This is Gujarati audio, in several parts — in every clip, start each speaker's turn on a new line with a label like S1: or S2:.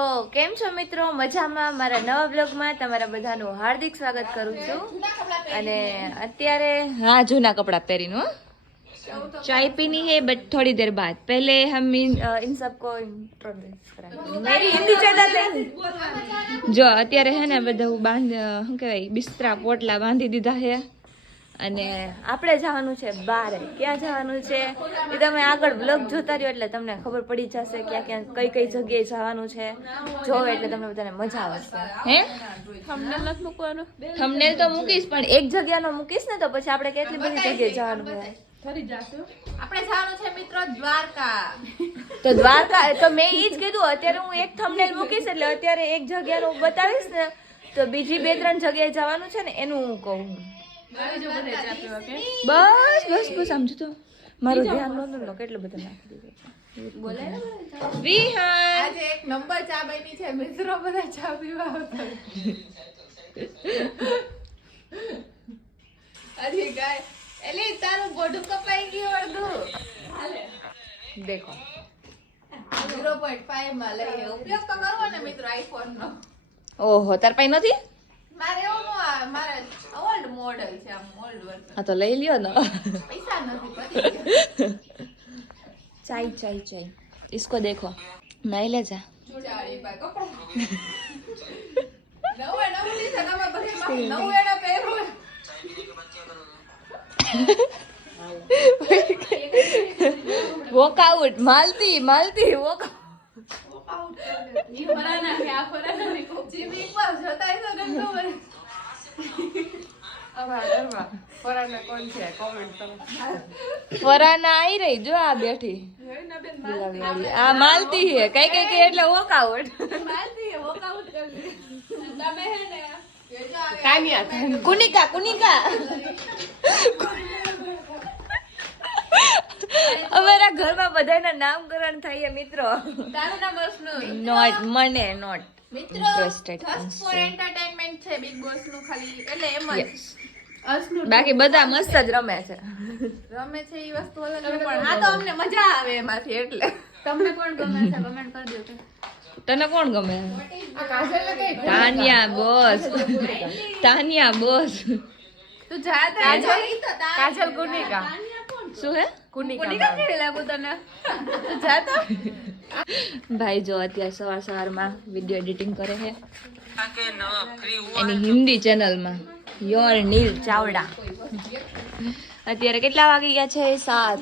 S1: તો કેમ છો મિત્રો? મજામાં? મારા નવા બ્લોગમાં તમારા બધાનું હાર્દિક સ્વાગત કરું છું. અને અત્યારે હા જૂના કપડાં પહેરીનું ચાય પીની હે બટ થોડી દેર બાદ. પહેલે હમ ઇન સબકો મેરી હિન્દી ચાલતા જો અત્યારે હે ને બધા હું બાંધ શું કહેવાય બિસ્તરા પોટલા બાંધી દીધા હે. અને આપણે જવાનું છે બારે. ક્યાં જવાનું છે? એ તમે આગળ બ્લોગ જોતા રહ્યો એટલે તમને ખબર પડી જશે ક્યાં ક્યાં કઈ કઈ જગ્યાએ જવાનું છે. જોવો એટલે તમને બધાને મજા આવશે. હે? થંબનેલ નથી મૂકવાનું? થંબનેલ તો મૂકીશ પણ એક જગ્યાનો મૂકીશ ને તો પછી આપણે કેટલી બધી જગ્યાએ જવાનું હોય.
S2: આપણે જવાનું છે મિત્રો દ્વારકા.
S1: તો દ્વારકા તો મેં જ કીધું અત્યારે હું એક થંબનેલ મૂકીશ એટલે અત્યારે એક જગ્યાનું બતાવીશ ને તો બીજી બે ત્રણ જગ્યાએ જવાનું છે ને એનું હું કહું. બસ બસ બસ સમજો તો. મારું ધ્યાન નોંધો લો કેટલું બધું નાખી દીધું. બોલે વિહાન.
S2: આજે એક નંબર ચા બની છે મિત્રો બધા ચા પીવા આવતા. હજી ગાય એલી તારું બોડું કપાઈ ગયું અડધું.
S1: દેખો.
S2: ઝીરો પોઈન્ટ ફાઈવમાં લઈએ. ઉપયોગ તો કરવો ને મિત્રો આઈફોન નો.
S1: ઓહો તાર પાસે નથી?
S2: મારે એવું નો આવે મારે ઓલ્ડ મોડલ છે આમ ઓલ્ડ વર્ઝન
S1: હા તો લઈ લ્યો ને
S2: પૈસા નથી પતી ગયા.
S1: ચાય ચાય ચાય इसको देखो નાઈ લેજા
S2: ચૂડાળી પર કપડાં નવે નવું પર જોતા તો ગંદુ બને.
S1: ફરાના આવી રહી જો આ બેઠી આ માલતી હે કઈ કઈ કઈ એટલે વોકઆઉટ કુનિકા કુનિકા અમારા ઘરમાં બધાના નામકરણ થાય મિત્રો.
S2: તારું નામ અર્શનું.
S1: નોટ મને નોટ
S2: મિત્રો
S1: Interested
S2: ફોર એન્ટરટેનમેન્ટ છે બિગ બોસનું ખાલી એટલે એમ જ.
S1: બાકી બધા મસ્ત જ રમે છે.
S2: રમે છે એ વસ્તુ અલગ પણ હા તો અમને મજા આવે એમાંથી એટલે. તમને કોણ ગમે છે? કમેન્ટ કરી દો
S1: તને કોણ ગમે? તાનિયા બોસ. તાનિયા બોસ.
S2: તું જા કાજલ? કાજલ કુનિકા
S1: શું હે?
S2: કુનિકા લાગુ તને? જાતો.
S1: ભાઈ જો અત્યારે સવાર સવારમાં વીડિયો એડિટિંગ કરે છે એની હિન્દી ચેનલમાં યોર નીલ ચાવડા અત્યારે કેટલા વાગી ગયા છે? સાત.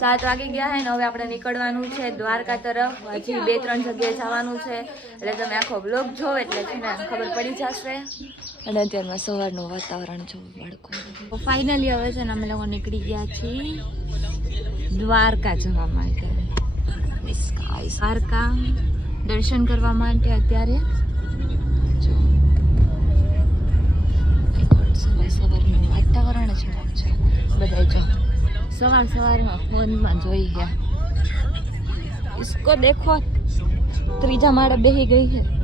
S1: સાત વાગી ગયા છે ને હવે આપણે નીકળવાનું છે દ્વારકા તરફ. હજી બે ત્રણ જગ્યાએ જવાનું છે. એટલે તમે આખો બ્લોગ જોવો એટલે ખબર પડી જશે. અને અત્યારમાં સવારનું વાતાવરણ જોવું બાળકો. ફાઇનલી હવે છે ને અમે લોકો નીકળી ગયા છીએ દ્વારકા જવા માટે. દ્વારકા. દર્શન કરવા માટે અત્યારે. સવારનું વાતાવરણ છે. બધા જો. સવાર સવારમાં ફોનમાં જોઈ ગયા. ઇસકો દેખો. ત્રીજા માળે બેહી ગઈ છે.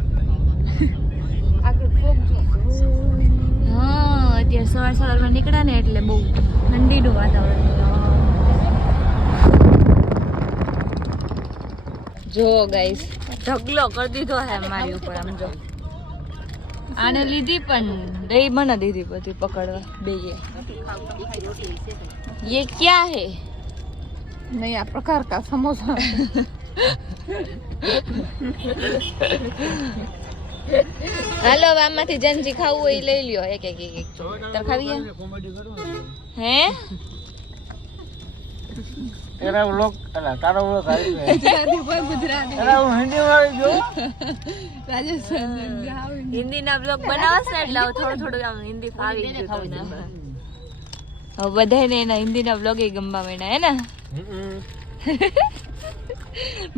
S1: સવાર સવારમાં નીકળ્યા ને એટલે બહુ ઠંડીનું વાતાવરણ જો ગાઈસ ઢગલો કરી દીધો હે મારી ઉપર આમ જો. આને લીધી પણ રહી મને દીધી બધી પકડવા. બેયે. યે ક્યાં
S2: હે? નયા પ્રકાર કા સમોસા.
S1: હાલો આમાંથી જનજી ખાવું હોય એ લઈ લ્યો. એક એક એક એક. તો ખાવી હે?
S3: એરા વ્લોગ અલા તારો વ્લોગ આવી ગયો એરા હું હિન્દી વાળી જો
S1: હિન્દી ના વ્લોગ બનાવશે ને એટલે થોડું થોડું આમ હિન્દી ફાવી ગયું. હવે બધાને એના હિન્દી ના બ્લોગ ગમવા માંડ્યા હે ને?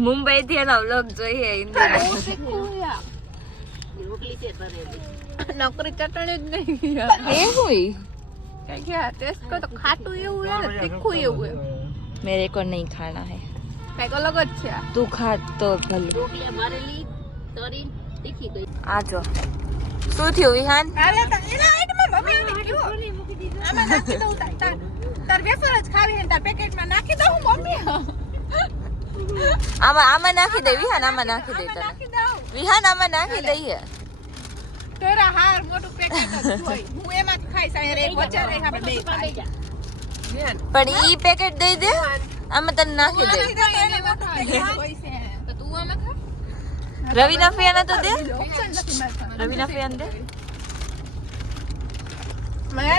S1: મુંબઈ થી એના બ્લોગ જોઈએ હિન્દી.
S2: નોકરી ચટણી જ નહીં ગયા
S1: એ હોય
S2: કઈ ગયા ટેસ્ટ કરો તો ખાટું એવું હે ને તીખું એવું હે.
S1: મેરે કો નહીં ખાના હે.
S2: કંઈક અલગ જ છે આ.
S1: તું ખા તો ભલે. આ જો. શું થયું વિહાન?
S2: તો એના આઈટમાં મમ્મી આને કયો આમાં નાખી દઉં તાર તાર વેફર જ ખાવી હે ને તાર પેકેટમાં નાખી દઉં મમ્મી
S1: આમાં આમાં નાખી દે વિહાન આમાં નાખી દે તને. વિહાન આમાં નાખી દઈએ.
S2: તારા હાર મોટું પેકેટ હોય હું એમાં ખાઈશ આ રે બચા રે આપણે બે
S1: પણ ઈ પેકેટ દઈ દે આમાં તને નાખી દે.
S2: તો તું આમાં ખા?
S1: રવિના ફિયાના તો દે?
S2: રવિ નથી મારી પાસે.
S1: રવિના ફિયાને દે?
S2: મને?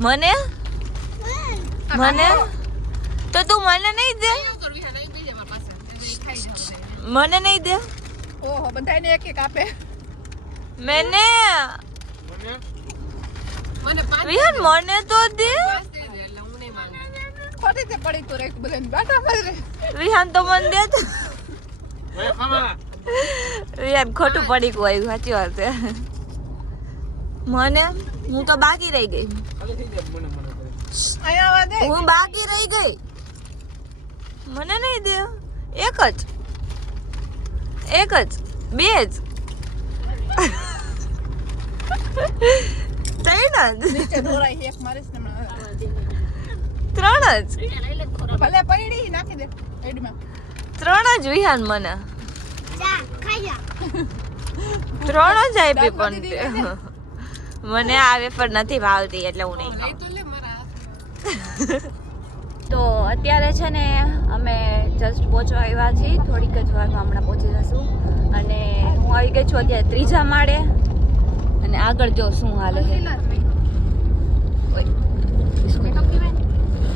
S1: મને? મને તો તું મને નહીં દે. મને નહીં દે.
S2: ઓહો બધાને એક એક આપે.
S1: મેને? વિહાન મને તો દે.
S2: ખોટી પડી તો રેક બધાને બાટા મારે
S1: વિહાન તો મને દે તો. વિહાન ખોટું પડી ગયું આવ્યું સાચી વાત છે. મને? હું તો બાકી રહી ગઈ. હું બાકી રહી ગઈ? મને નહીં દે. એક જ. એક જ. બે જ. ત્રણ જ. ત્રણ જ.
S2: ભલે પડી નાખી દે
S1: ત્રણ જ વિહાન મને. ત્રણ જ આપી પણ મને આ વેફર નથી ભાવતી એટલે હું નહીં તો અત્યારે છે ને અમે જસ્ટ પહોંચવા આવ્યા છીએ. થોડીક જ વારમાં હમણાં પહોંચી જશું. અને હું આવી ગઈ છું અત્યારે ત્રીજા માળે. અને આગળ જો શું હાલે છે.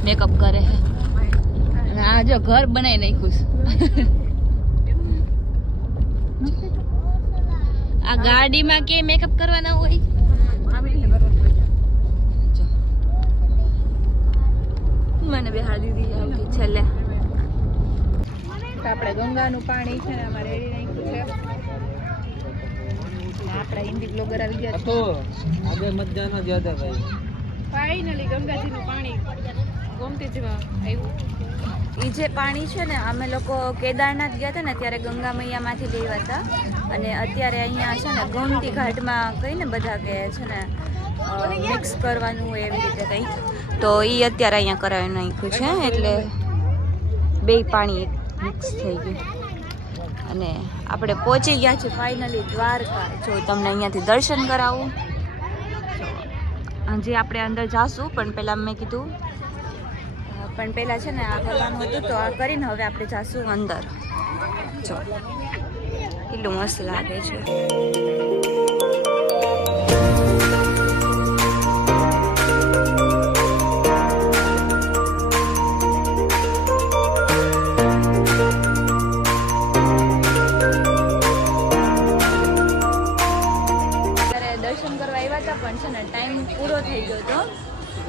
S1: મેકઅપ કરે છે અને આ જો ઘર બનાવી નાખ્યું છે. આ ગાડીમાં કે મેકઅપ કરવાના હોય જો. મને બેહાડી દીધી આવતી છેલ્લે.
S2: આપણે ગંગાનું પાણી છે ને અમારે રેડી નાખ્યું છે. આપણા હિન્દી બ્લોગર આવી ગયા
S3: તો આજે મતદાન જ હતા ભાઈ
S2: ફાઇનલી ગંગાજીનું પાણી. ગોમતીજીમાં આવ્યું.
S1: એ જે પાણી છે ને અમે લોકો કેદારનાથ ગયા હતા ને ત્યારે ગંગા મૈયામાંથી લેવા હતા. અને અત્યારે અહીંયા છે ને ગોમતી ઘાટમાં કહીને બધા કે છે ને મિક્સ કરવાનું હોય એવી રીતે કંઈ તો એ અત્યારે અહીંયા કરાવી નાખ્યું છે, એટલે બે પાણી મિક્સ થઈ ગયું. અને આપણે પહોંચી ગયા છીએ ફાઇનલી દ્વારકા. જો તમને અહીંયાથી દર્શન કરાવું. હજી આપણે અંદર જાશું, પણ પહેલાં મેં કીધું પણ પહેલાં છે ને આ કરવાનું હતું, તો આ કરીને હવે આપણે જાશું અંદર. જો, કેટલું મસ્ત લાગે છે.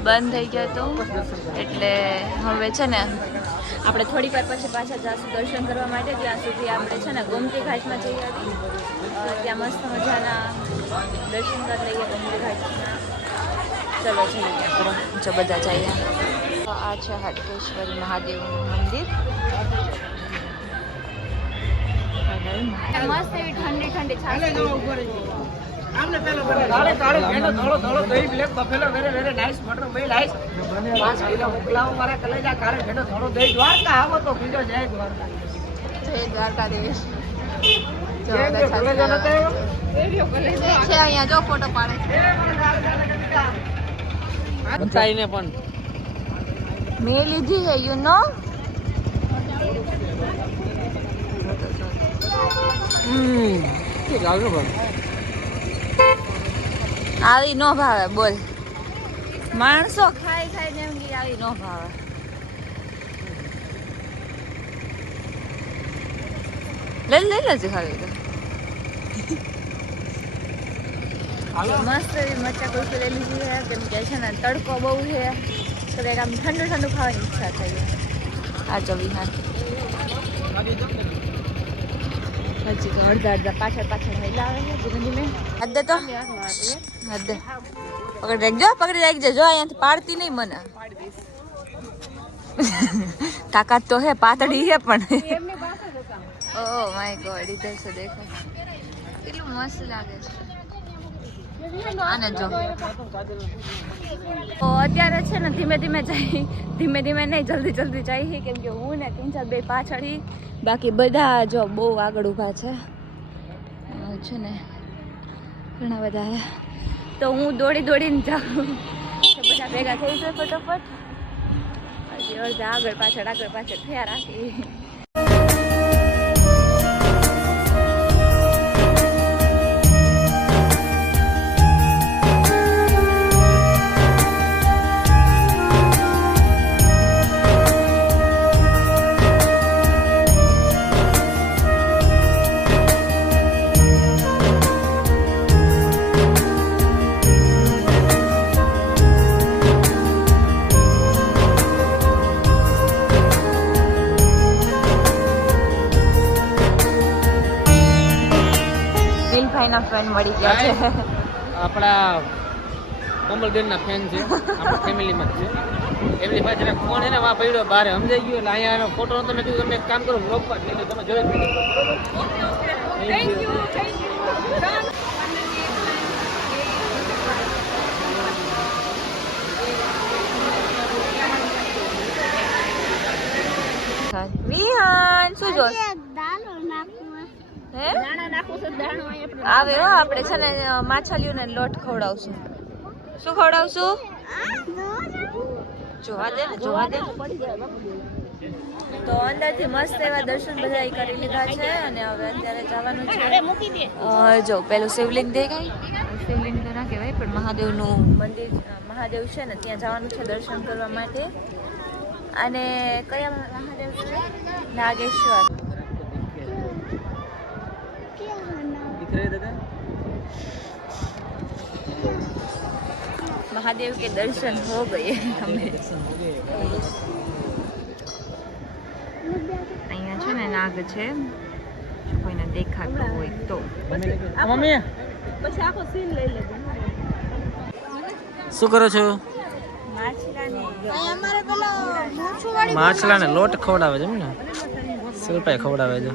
S1: બંધ થઈ ગયો હતું એટલે હવે છે ને આપણે થોડીક વાર પછી પાછા જાશું દર્શન કરવા માટે. ત્યાં સુધી આપણે છે ને ગોમતી ઘાટમાં જઈએ હતી. ત્યાં મસ્ત મજાના દર્શન કરી લઈએ ગોમતી ઘાટના. ચલો જઈએ આપણે જો બધા જઈએ. આ છે હાટકેશ્વરી મહાદેવનું મંદિર. મસ્ત એવી ઠંડી ઠંડી છાશ
S2: જો ફોટો પાડે.
S3: પણ.
S1: મેં લીધી છે યુ નો
S3: હમ આગળ ભાઈ
S1: આવી નો ભાવે બોલ. માણસો ખાઈ ખાઈ ને એમ કે આવી નો ભાવે. લઈ લઈ લેજે ખાવી તો. મસ્ત એવી મરચા કુલ્ફી લઈ લીધી છે કેમ કે છે ને તડકો બહુ છે. તો કંઈક આમ ઠંડુ ઠંડુ ખાવાની ઈચ્છા થઈ આ જવી વિહાર તો અડધા અડધા પાછળ પાછળ હેલા આવે છે ધીમે ધીમે હદે તો. હદે પકડી રાખજો પકડી રાખજો. જો અહીંયાથી પાડતી નહીં મને. તાકાત તો હે પાતળી હે પણ. ઓ માય ગોડ ઇધર સે દેખો કેટલું મસ્ત લાગે છે. આને જો. તો અત્યારે છે ને ધીમે ધીમે જઈ ધીમે ધીમે નહીં, જલ્દી જલ્દી જાય કેમ કે હું ને કિંચા બે પાછળ બાકી બધા જો બહુ આગળ ઊભા છે. છે ને. ઘણા બધા તો હું દોડી દોડીને જાઉં. બધા ભેગા થઈ જાય ફટોફટ. હજી અડધા આગળ પાછળ આગળ પાછળ થયા રાખી. દિલભાઈના ફ્રેન્ડ મળી ગયા છે.
S3: આપણા કોમલબેનના ફેન છે. આપણા ફેમિલીમાં જ છે. એમની પાછળ એક ફોન એને વા પડ્યો બહાર સમજાઈ ગયો? એટલે અહીંયા એનો ફોટો નતો મેં કીધું તમે એક કામ કરો વ્લોગ પર એટલે તમે જોઈ thank you thank you
S1: Vihaan શું જોશ? આવે હો, આપણે છે ને માછલીઓને લોટ ખવડાવશું. શું ખવડાવશું? જોવા દે ને, જોવા દે. તો અંદરથી મસ્ત એવા દર્શન બધા કરી લીધા છે અને હવે અત્યારે જવાનું છે. જો, પેલું શિવલિંગ દેખાય. શિવલિંગ તો ના કહેવાય, પણ મહાદેવનું મંદિર મહાદેવ છે ને, ત્યાં જવાનું છે દર્શન કરવા માટે. અને કયા મહાદેવ છે? નાગેશ્વર. महादेव के दर्शन हो गए हमें અહીંયા છે ને નાગ છે જો કોઈને દેખાતો હોય તો
S3: મમ્મી શું કરો છો માછલાને લોટ ખવડાવે છે એમ ને શિલ્પાઈ ખવડાવે છે